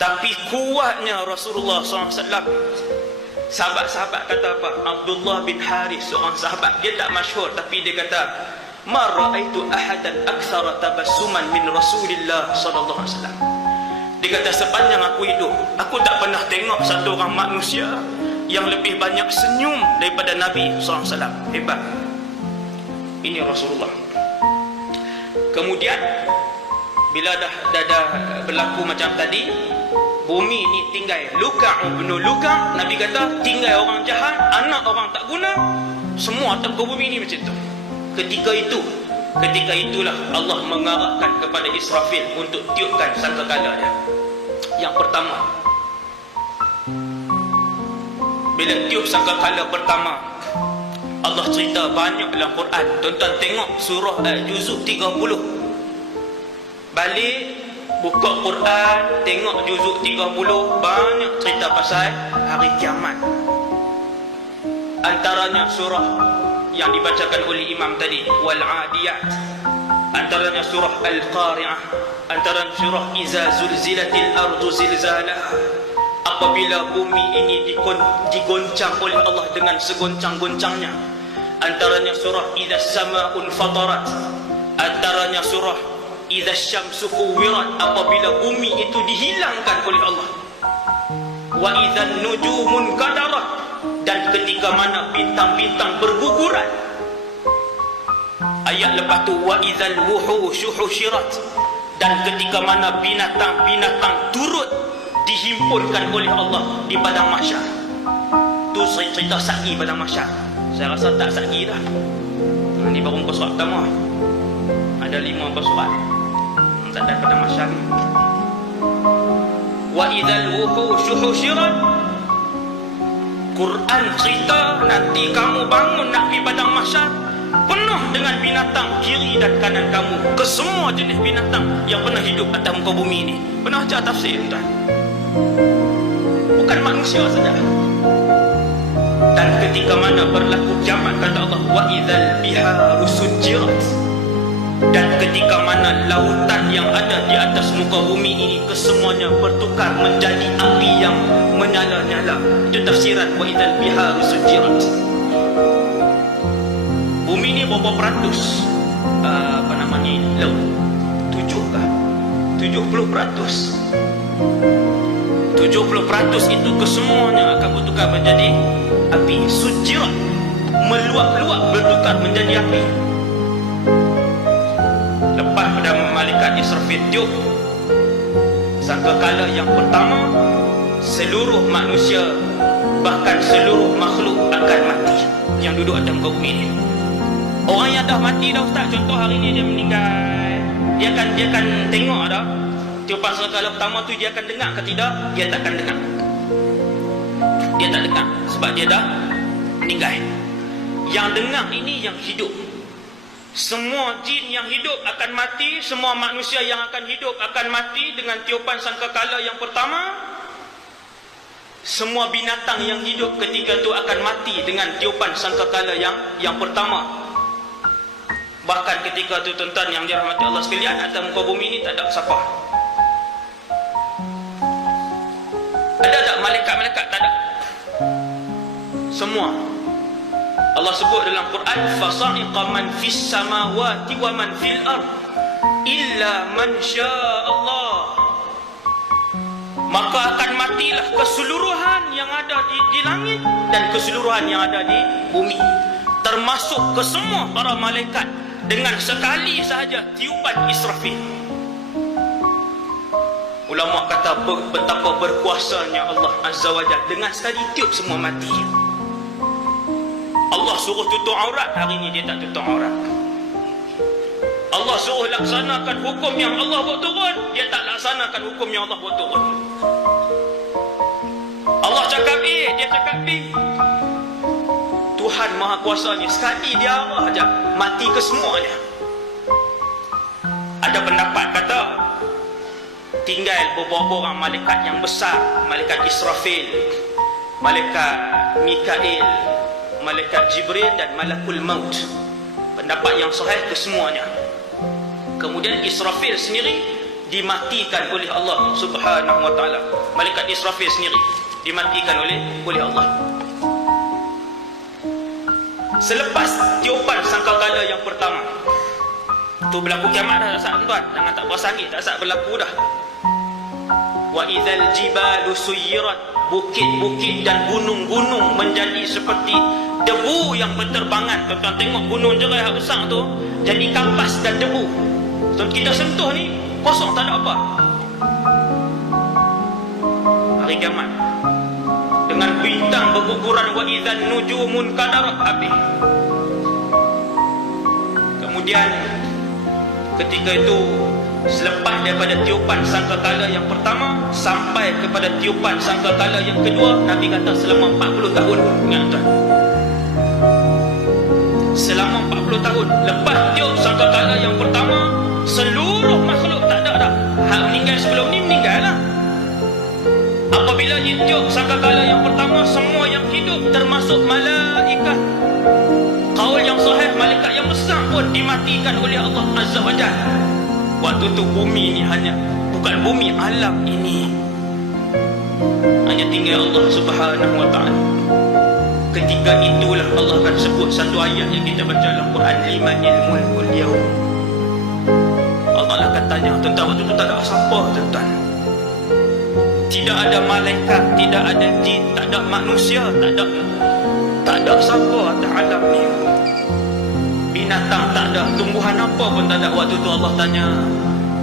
Tapi kuatnya Rasulullah SAW. Sahabat-sahabat kata apa? Abdullah bin Haris, seorang sahabat, dia tak masyhur, tapi dia kata, ma ra'aitu ahadan aktsara tabassuman min Rasulillah sallallahu alaihi wasallam. Dia kata, sepanjang aku hidup, aku tak pernah tengok satu orang manusia yang lebih banyak senyum daripada Nabi SAW. Hebat. Ini Rasulullah. Kemudian bila dah berlaku macam tadi, bumi ni tinggal Luka' bin Luka'. Nabi kata, tinggal orang jahat, anak orang tak guna, semua atas muka bumi ni macam tu. Ketika itulah Allah mengarahkan kepada Israfil untuk tiupkan sangkakala dia. Yang pertama, bila tiup sangkakala pertama, Allah cerita banyak dalam Quran. Tuan-tuan tengok surah juzuk 30. Balik buka Quran, tengok juzuk 30, banyak cerita pasal hari kiamat. Antaranya surah yang dibacakan oleh imam tadi, wal adiyat, antaranya surah al-qari'ah, antaranya surah iza zulzilatil ardu zilzalaha, apabila bumi ini digoncang oleh Allah dengan segoncang-goncangnya. Antaranya surah idza samaul fatarat, antaranya surah idza syamsu kuwirat, apabila bumi itu dihilangkan oleh Allah. Wa idzan nujumun kadarat, dan ketika mana bintang-bintang berguguran. Ayat lepas tu wa idzal wuhushu husyirat, dan ketika mana binatang-binatang turut dihimpunkan oleh Allah di padang mahsyar. Tu cerita saksi padang mahsyar. Saya rasa tak saksi dah. Ini baru muka surat pertama. Ada 5 muka surat. Tak ada padang mahsyar ni. Wa idzal wuhushu husyirat, Quran cerita nanti kamu bangun nak pergi padang mahsyar, penuh dengan binatang kiri dan kanan kamu. Kesemua jenis binatang yang pernah hidup atas muka bumi ini. Pernah baca tafsir tuan? Bukan manusia saja. Dan ketika mana berlaku kiamat, kata Allah, wa idzal biharu sujjirat, dan ketika mana lautan yang ada di atas muka bumi ini kesemuanya bertukar menjadi api yang menyala-nyala. Itu tafsiran wa idzal biharu sujjirat. Bumi ni berapa peratus laut? 7 kah? 70%. 70% itu kesemuanya akan bertukar menjadi api. Sujjirat, meluap-luap bertukar menjadi api. Lepas pada malaikat Israfil tiup sangkakala yang pertama, seluruh manusia, bahkan seluruh makhluk akan mati yang duduk atas muka bumi ini. Orang yang dah mati dah ustaz, contoh hari ni dia meninggal, dia akan tengok dah tiupan sangkakala pertama tu, dia akan dengar ke tidak? Dia tak akan dengar. Dia tak dengar sebab dia dah meninggal. Yang dengar ini yang hidup. Semua jin yang hidup akan mati, semua manusia yang akan hidup akan mati dengan tiupan sangkakala yang pertama. Semua binatang yang hidup ketika itu akan mati dengan tiupan sangkakala yang pertama. Bahkan ketika itu tuan-tuan yang dirahmati Allah sekalian, atas muka bumi ini tak ada siapa. Ada tak malaikat-malaikat? Tak ada. Semua Allah sebut dalam Quran, fasa'iqa man fis samawati wa man fil ard illa man sya'allah. Maka akan matilah keseluruhan yang ada di langit dan keseluruhan yang ada di bumi, termasuk kesemua para malaikat, dengan sekali sahaja tiupan Israfil. Ulama kata betapa berkuasanya Allah Azza wa Jalla, dengan sekali tiup semua mati. Allah suruh tutup aurat, hari ini dia tak tutup aurat. Allah suruh laksanakan hukum yang Allah buat turun, dia tak laksanakan hukum yang Allah buat turun. Allah cakap A, dia cakap B. Tuhan Maha Kuasa ni sekali dia arah aja, mati ke semuanya. Ada pendapat kata tinggal beberapa orang malaikat yang besar, malaikat Israfil, malaikat Mikail, malaikat Jibril dan malakul maut. Pendapat yang sahih kesemuanya. Kemudian Israfil sendiri dimatikan oleh Allah Subhanahu wa taala. Malaikat Israfil sendiri dimatikan oleh Allah. Selepas tiupan sangkakala yang pertama, tu berlaku kiamat dah sat tuan. Jangan tak puas angin, tak sat berlaku dah. Wa idzal jibalu suyirat, bukit-bukit dan gunung-gunung menjadi seperti debu yang berterbangan. Tuan-tuan tengok gunung jerai yang besar tu jadi kampas dan debu. Tuan kita sentuh ni kosong, tak ada apa. Hari kiamat dengan bintang berguguran, wa idzan nujumun kadarat, habis. Kemudian ketika itu, selepas daripada tiupan sangkakala yang pertama sampai kepada tiupan sangkakala yang kedua, Nabi kata selama 40 tahun. Ingat tuan, selama 40 tahun lepas tiup sangkakala yang pertama, seluruh makhluk tak ada dah. Hak meninggal sebelum ni meninggal lah. Apabila tiup sangkakala yang pertama, semua yang hidup termasuk malaikat, kaul yang sahih malaikat yang besar pun dimatikan oleh Allah Azza wa Jalla. Waktu tu bumi ni hanya, bukan bumi, alam ini hanya tinggal Allah Subhanahu wa taala. Ketika itulah Allah akan sebut satu ayat yang kita baca dalam Quran, limanil mulkul yaum. Allah akan tanya, tentang waktu tu tak ada siapa tuan-tuan. Tidak ada malaikat, tidak ada jin, tak ada manusia, tak ada siapa atas alam ni. Binatang tak ada, tumbuhan apa pun tak ada. Waktu tu Allah tanya,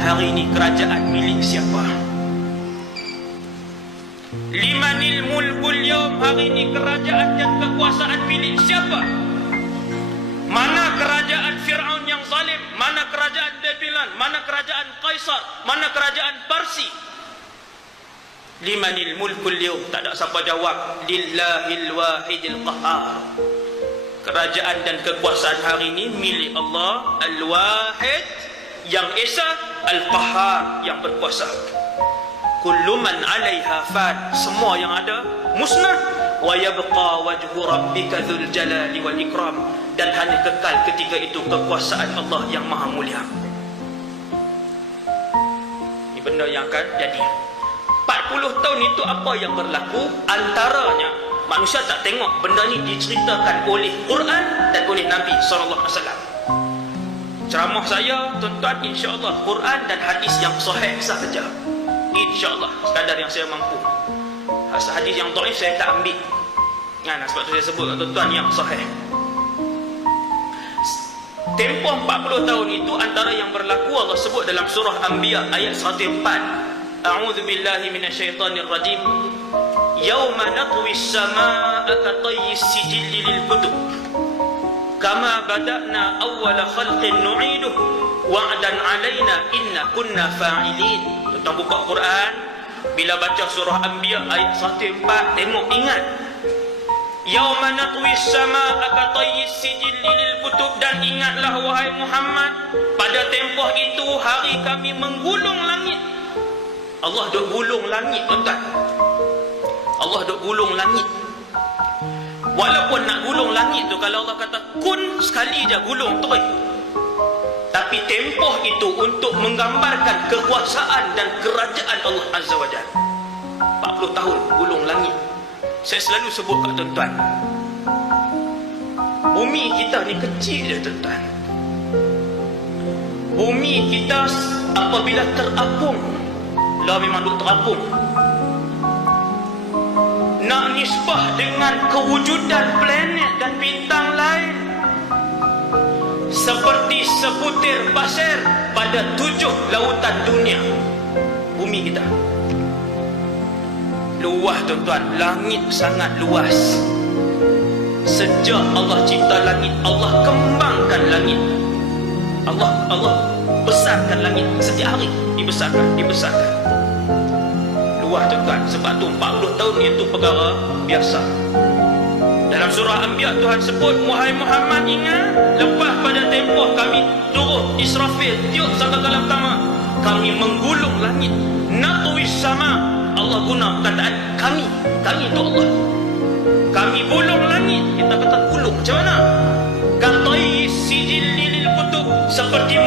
hari ini kerajaan milik siapa? Limanil mulkul yaum, hari ini kerajaan dan kekuasaan milik siapa? Mana kerajaan Fir'aun yang zalim? Mana kerajaan Babylon? Mana kerajaan Kaisar? Mana kerajaan Parsi? Limanil mulkul yaum, tak ada siapa jawab. Lillahil wahidil qahar. Kerajaan dan kekuasaan hari ini milik Allah Al-Wahid yang Esa, Al-Qahar yang berkuasa. Kullu man 'alaiha fan, semua yang ada musnah. Wa yabqa wajhu rabbika dzul jalali wal ikram, dan hanya kekal ketika itu kekuasaan Allah yang maha mulia. Ini benda yang akan jadi. 40 tahun itu apa yang berlaku? Antaranya manusia tak tengok, benda ni diceritakan oleh Quran dan oleh Nabi SAW. Ceramah saya tuan-tuan insya-Allah Quran dan hadis yang sahih sahaja, insya-Allah, sekadar yang saya mampu. Hadis yang dhaif saya tak ambil. Sebab tu saya sebut tuan-tuan yang sahih. Tempoh 40 tahun itu antara yang berlaku Allah sebut dalam surah Anbiya ayat 104. A'udzu billahi minasyaitonir rajim. Yauma natwi as-samaa'a katayyi sijilli lil kutub. Kama bada'na awwala khalqin nu'iduh wa'dan 'alaina inna kunna fa'ilin. Tuan buka Quran, bila baca surah Anbiya ayat 104, tengok, ingat. Yauma natwi as-samaa'a katayyi sijilli lil kutub, dan ingatlah wahai Muhammad, pada tempoh itu hari kami menggulung langit. Allah duk gulung langit tuan-tuan. Allah duk gulung langit. Walaupun nak gulung langit tu, kalau Allah kata kun, sekali je gulung terus. Tapi tempoh itu untuk menggambarkan kekuasaan dan kerajaan Allah Azza wa Jalla. 40 tahun gulung langit. Saya selalu sebut kat tuan-tuan, bumi kita ni kecil je tuan-tuan. Bumi kita apabila terapung, lah memang duk terapung, nak nisbah dengan kewujudan planet dan bintang lain seperti sebutir pasir pada 7 lautan dunia. Bumi kita luas tuan-tuan, langit sangat luas. Sejak Allah cipta langit, Allah kembangkan langit, Allah besarkan langit, setiap hari dibesarkan. Luas tuan-tuan. Sebab tu 40 tahun itu perkara biasa. Dalam surah Anbiya Tuhan sebut, wahai Muhammad, ingat lepas pada tempoh kami turun Israfil tiup sangkakala pertama, kami menggulung langit. Natwis sama, Allah guna perkataan kami itu Allah. Kami gulung langit. Kita kata gulung macam mana? Katai sijil lil kutub, seperti